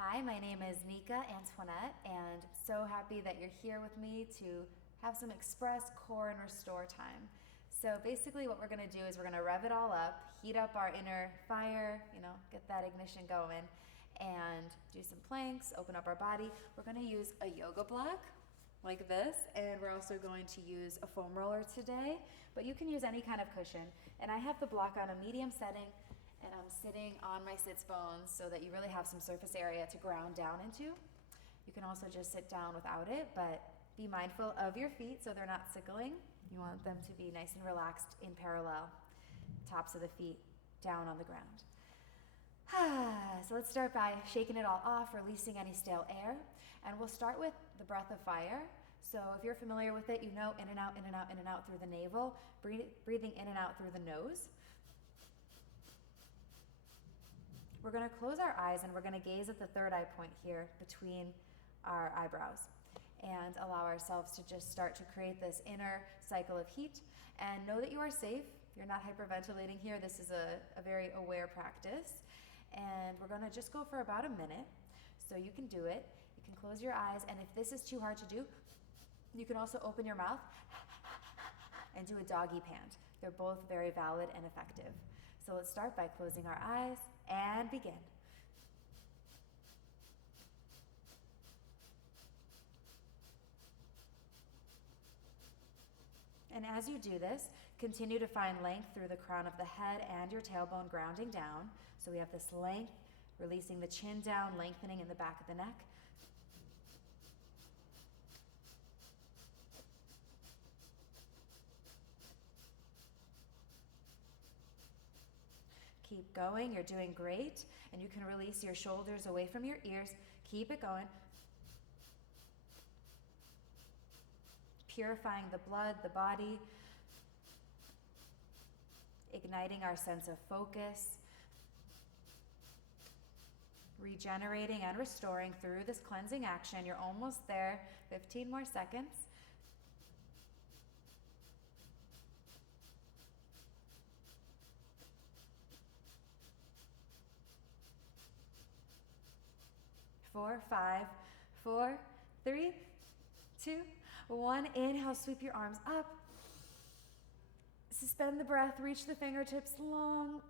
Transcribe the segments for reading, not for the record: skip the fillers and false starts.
Hi, my name is Nika, Antuanette, and so happy that you're here with me to have some express core and restore time. So basically what we're gonna do is we're gonna rev it all up, heat up our inner fire, get that ignition going, and do some planks, open up our body. We're gonna use a yoga block like this, and we're also going to use a foam roller today, but you can use any kind of cushion. And I have the block on a medium setting, and I'm sitting on my sits bones so that you really have some surface area to ground down into. You can also just sit down without it, but be mindful of your feet so they're not sickling. You want them to be nice and relaxed in parallel, tops of the feet down on the ground. So let's start by shaking it all off, releasing any stale air. And we'll start with the breath of fire. So if you're familiar with it, you know in and out, in and out, in and out through the navel, breathing in and out through the nose. We're gonna close our eyes and we're gonna gaze at the third eye point here between our eyebrows and allow ourselves to just start to create this inner cycle of heat. And know that you are safe. You're not hyperventilating here. This is a very aware practice. And we're gonna just go for about a minute. So you can do it. You can close your eyes, and if this is too hard to do, you can also open your mouth and do a doggy pant. They're both very valid and effective. So let's start by closing our eyes and begin. And as you do this, continue to find length through the crown of the head and your tailbone grounding down. So we have this length, releasing the chin down, lengthening in the back of the neck. Keep going, you're doing great. And you can release your shoulders away from your ears. Keep it going. Purifying the blood, the body. Igniting our sense of focus. Regenerating and restoring through this cleansing action. You're almost there. 15 more seconds. Four, five, four, three, two, one. Inhale, sweep your arms up. Suspend the breath, reach the fingertips long.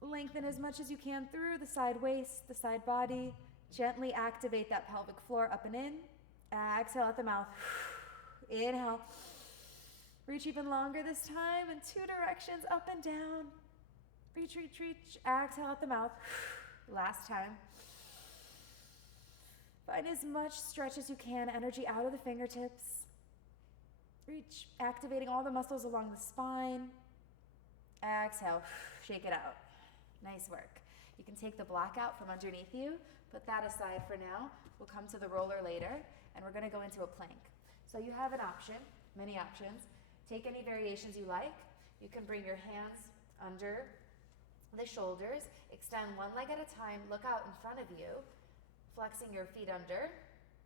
Lengthen as much as you can through the side waist, the side body. Gently activate that pelvic floor up and in. Exhale out the mouth. Inhale. Reach even longer this time in two directions, up and down. Reach, reach, reach. Exhale out the mouth. Last time. Find as much stretch as you can, energy out of the fingertips. Reach, activating all the muscles along the spine. Exhale, shake it out. Nice work. You can take the block out from underneath you, put that aside for now. We'll come to the roller later, and we're gonna go into a plank. So you have an option, many options. Take any variations you like. You can bring your hands under the shoulders, extend one leg at a time, look out in front of you, flexing your feet under,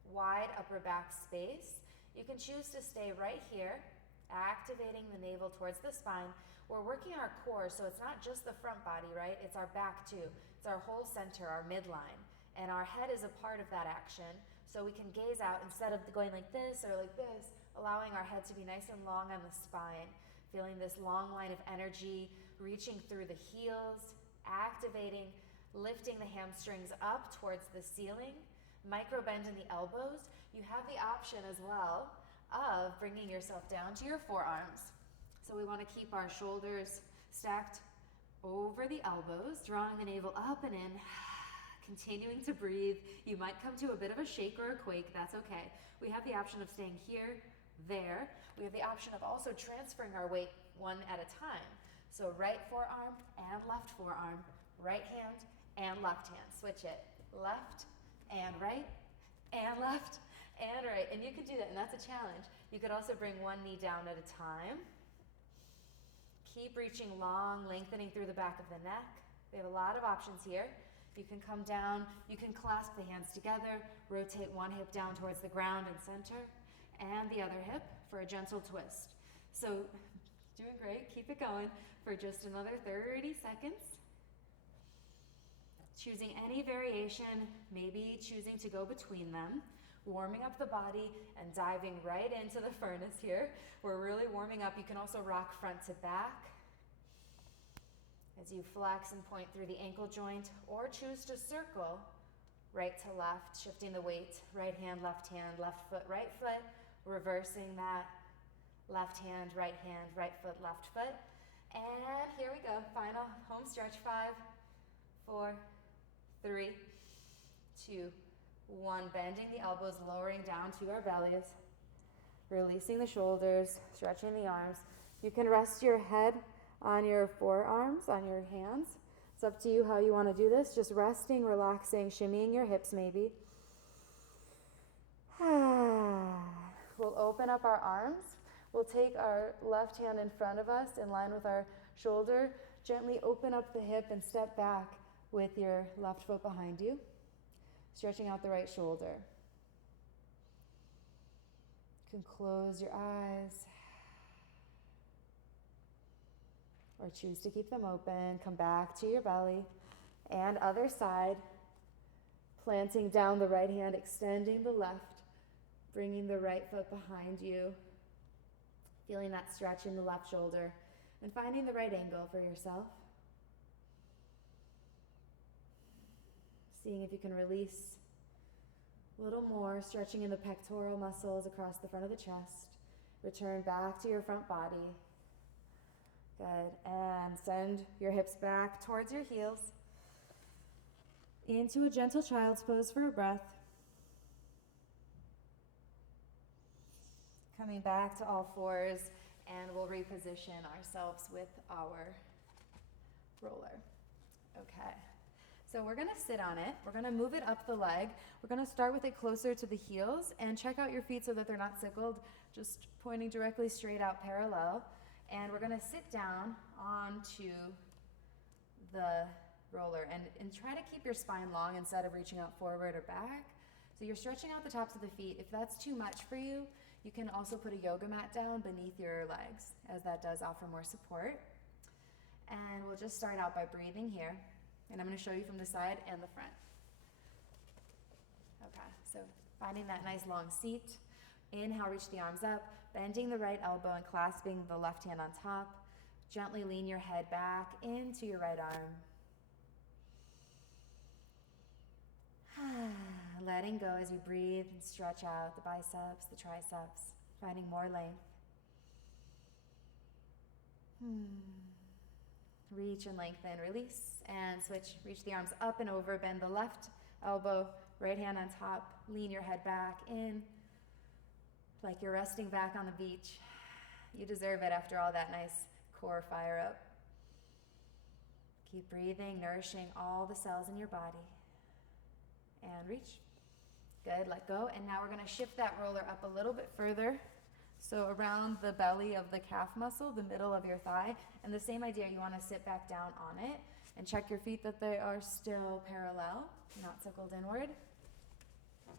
wide upper back space. You can choose to stay right here, activating the navel towards the spine. We're working our core, so it's not just the front body, right? It's our back too. It's our whole center, our midline. And our head is a part of that action, so we can gaze out instead of going like this or like this, allowing our head to be nice and long on the spine, feeling this long line of energy, reaching through the heels, activating, lifting the hamstrings up towards the ceiling, micro bend in the elbows. You have the option as well of bringing yourself down to your forearms. So we want to keep our shoulders stacked over the elbows, drawing the navel up and in, continuing to breathe. You might come to a bit of a shake or a quake, that's okay. We have the option of staying here, there. We have the option of also transferring our weight one at a time. So right forearm and left forearm, right hand and left hand. Switch it. Left and right and left and right. And you can do that, and that's a challenge. You could also bring one knee down at a time. Keep reaching long, lengthening through the back of the neck. We have a lot of options here. You can come down, you can clasp the hands together, rotate one hip down towards the ground and center, and the other hip for a gentle twist. So doing great, keep it going for just another 30 seconds. Choosing any variation, maybe choosing to go between them, warming up the body and diving right into the furnace here. We're really warming up. You can also rock front to back as you flex and point through the ankle joint, or choose to circle right to left, shifting the weight, right hand, left foot, right foot, reversing that, left hand, right foot, left foot. And here we go, final home stretch, 5, 4, 3, 2, 1. Bending the elbows, lowering down to our bellies, releasing the shoulders, stretching the arms. You can rest your head on your forearms, on your hands. It's up to you how you want to do this. Just resting, relaxing, shimmying your hips maybe. We'll open up our arms. We'll take our left hand in front of us in line with our shoulder. Gently open up the hip and step back with your left foot behind you, stretching out the right shoulder. You can close your eyes or choose to keep them open. Come back to your belly. And other side, planting down the right hand, extending the left, bringing the right foot behind you, feeling that stretch in the left shoulder, and finding the right angle for yourself. Seeing if you can release a little more, stretching in the pectoral muscles across the front of the chest. Return back to your front body. Good. And send your hips back towards your heels. Into a gentle child's pose for a breath. Coming back to all fours, and we'll reposition ourselves with our roller. Okay. So we're gonna sit on it. We're gonna move it up the leg. We're gonna start with it closer to the heels and check out your feet so that they're not sickled, just pointing directly straight out parallel. And we're gonna sit down onto the roller and try to keep your spine long instead of reaching out forward or back. So you're stretching out the tops of the feet. If that's too much for you, you can also put a yoga mat down beneath your legs, as that does offer more support. And we'll just start out by breathing here. And I'm going to show you from the side and the front. Okay, so finding that nice long seat. Inhale, reach the arms up, bending the right elbow and clasping the left hand on top. Gently lean your head back into your right arm. Letting go as you breathe and stretch out the biceps, the triceps, finding more length. Reach and lengthen, release, and switch. Reach the arms up and over, bend the left elbow, right hand on top, lean your head back in, like you're resting back on the beach. You deserve it after all that nice core fire up. Keep breathing, nourishing all the cells in your body. And reach. Good, let go. And now we're gonna shift that roller up a little bit further. So around the belly of the calf muscle, the middle of your thigh. And the same idea, you wanna sit back down on it and check your feet that they are still parallel, not circled inward. So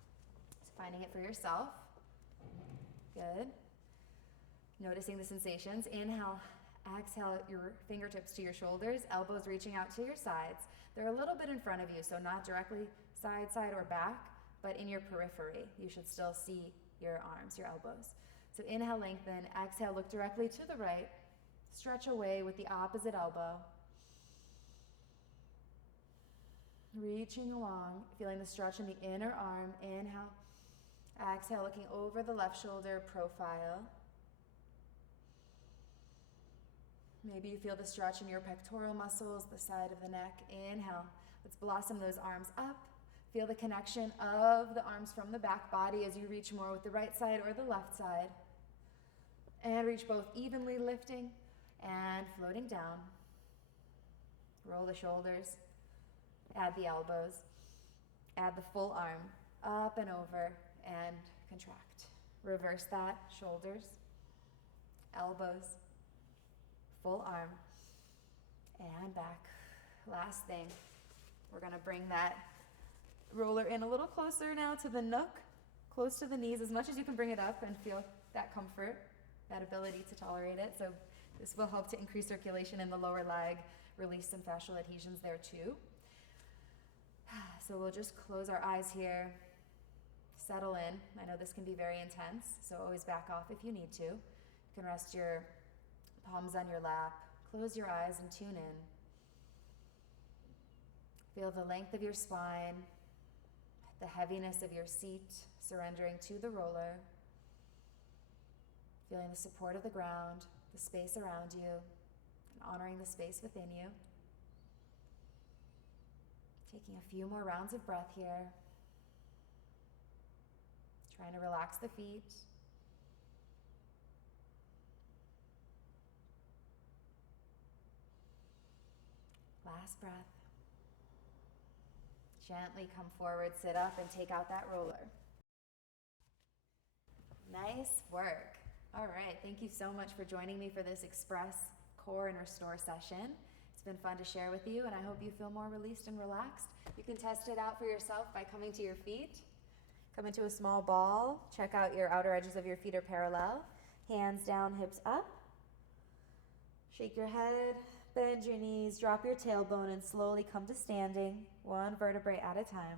finding it for yourself. Good. Noticing the sensations. Inhale, exhale your fingertips to your shoulders, elbows reaching out to your sides. They're a little bit in front of you, so not directly side or back, but in your periphery. You should still see your arms, your elbows. So inhale, lengthen. Exhale, look directly to the right. Stretch away with the opposite elbow. Reaching along, feeling the stretch in the inner arm. Inhale. Exhale, looking over the left shoulder profile. Maybe you feel the stretch in your pectoral muscles, the side of the neck. Inhale. Let's blossom those arms up. Feel the connection of the arms from the back body as you reach more with the right side or the left side. And reach both evenly, lifting and floating down. Roll the shoulders. Add the elbows. Add the full arm up and over and contract. Reverse that. Shoulders, elbows, full arm, and back. Last thing, we're gonna bring that roller in a little closer now to the nook, close to the knees, as much as you can bring it up and feel that comfort, that ability to tolerate it. So this will help to increase circulation in the lower leg, release some fascial adhesions there too. So we'll just close our eyes here, settle in. I know this can be very intense, so always back off if you need to. You can rest your palms on your lap, close your eyes and tune in. Feel the length of your spine, the heaviness of your seat, surrendering to the roller. Feeling the support of the ground, the space around you, and honoring the space within you. Taking a few more rounds of breath here. Trying to relax the feet. Last breath. Gently come forward, sit up, and take out that roller. Nice work. All right, thank you so much for joining me for this Express Core and Restore session. It's been fun to share with you, and I hope you feel more released and relaxed. You can test it out for yourself by coming to your feet. Come into a small ball. Check out your outer edges of your feet are parallel. Hands down, hips up. Shake your head, bend your knees, drop your tailbone, and slowly come to standing, one vertebrae at a time.